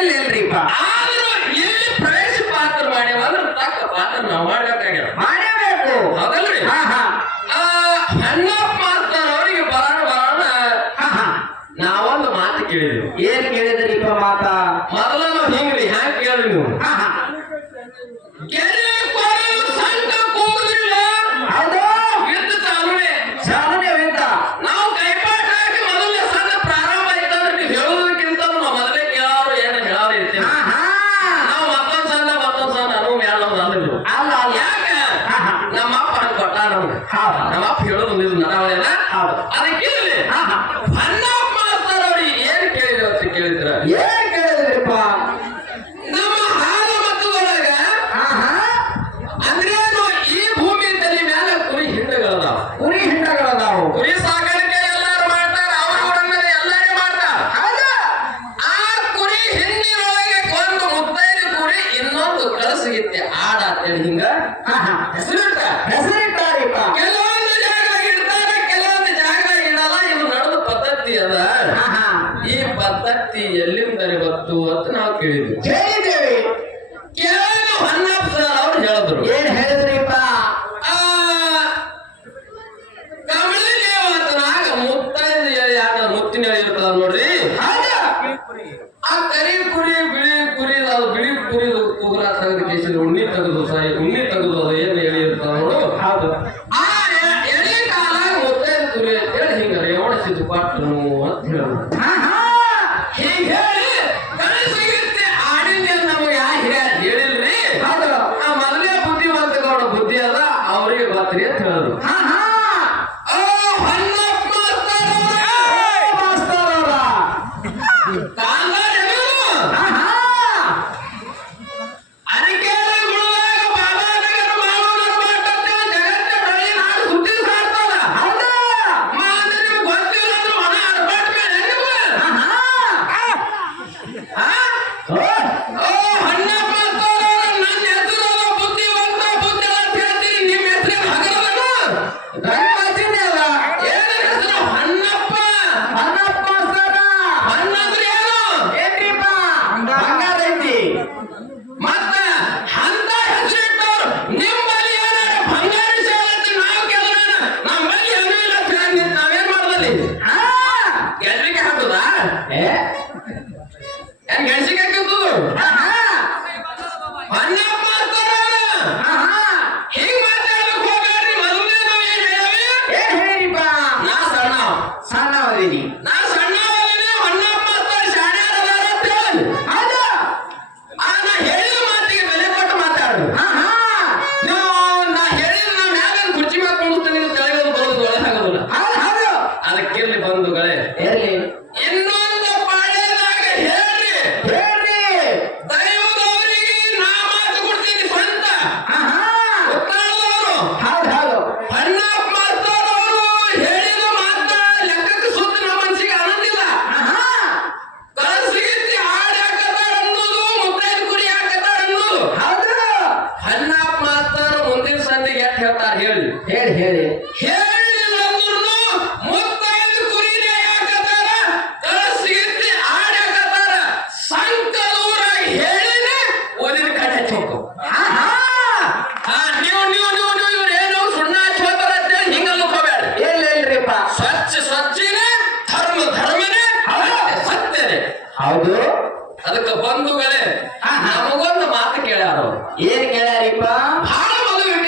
ಎಲ್ಲಿ ಇಲ್ರಿಪ್ಪ ಆದ್ರೂ ಎಲ್ಲಿ ಪ್ರವೇಶ ಪಾತ್ರ ಮಾಡ್ಯಾವ ಅದ್ರ ತಕ್ಕ ಪಾತ್ರ ನಾವು ಮಾಡ್ಬೇಕಾಗ್ಯದ. ಮಾಡೇಬೇಕು ಹೌದಲ್ರಿ? ಹಾ ಹಾ. ಆ ಹಣ್ಣಪ್ಪ ಮಾಸ್ತಾರ ಅವರಿಗೆ ಬರೋಣ ಬರೋಣ ನಾವೊಂದು ಮಾತು ಕೇಳಿದ್ವಿ. ಏನ್ ಕೇಳಿದ್ರಿಪ್ಪ ಮಾತಾ? ಮೊದಲ ನಾವು ಹಿಂಗ್ರಿ ಹ್ಯಾಂಗ ಕೇಳಿದ್ವಿ? ನೀವು ಹಾ. ಎಲ್ಲಿಂದರೆ ಬತ್ತು ಅಂತ ನಾವು ಕೇಳಿದ್ವಿ. ಹೇಳಿದ್ದೇವೆ ಕೇಳಿ ಹೊನ್ನಾಪ್ ಸರ್ ಅವ್ರು ಹೇಳಿದ್ರು. ಏನ್ ಹೇಳಿದ್ರಿಪ್ಪ? ಕಮಳಿ ದೇವತನಾಗ ಮುತ್ತೈದ ಯಾಕ ಮುತ್ತಿನ ಇರ್ತದ ನೋಡ್ರಿ. ಆ ಕರಿ ಕುರಿ ಬಿಳಿ ಕುರಿ ಅದು ಬಿಳಿ ಕುರಿ ಕುಗುಲ ತೆಗೆದು ಕೇಸಿದ ಉಣ್ಣಿ ತೆಗೆದು ಸಹ ಉಣ್ಣಿ ತೆಗೆದು ಅದು ಏನು ಹೇಳಿ ಇರ್ತಾವ ನೋಡು. ಹೌದು. ಆ ಎಲ್ಲಿ ಕಾಲ ಮುತ್ತೈದ ಕುರಿ ಅಂತ ಹೇಳಿ ಹಿಂಗ ರೇವಣಿಸಿದ್ದು ಪಾಟ್ರು ಅಂತ ಹೇಳಿದ್ರು. ಮಾತಾಡ್ಬೇಕು ನಾ ಸಣ್ಣ ಸಣ್ಣವದೀನಿ ಹೇಳ್ತೇನೆ ಹೌದು. ಅದಕ್ಕೆ ಬಂಧುಗಳೇ ನಮಗೊಂದು ಮಾತು ಕೇಳ್ಯಾರ. ಏನ್ ಕೇಳ್ಯಾರಿಪ್ಪ?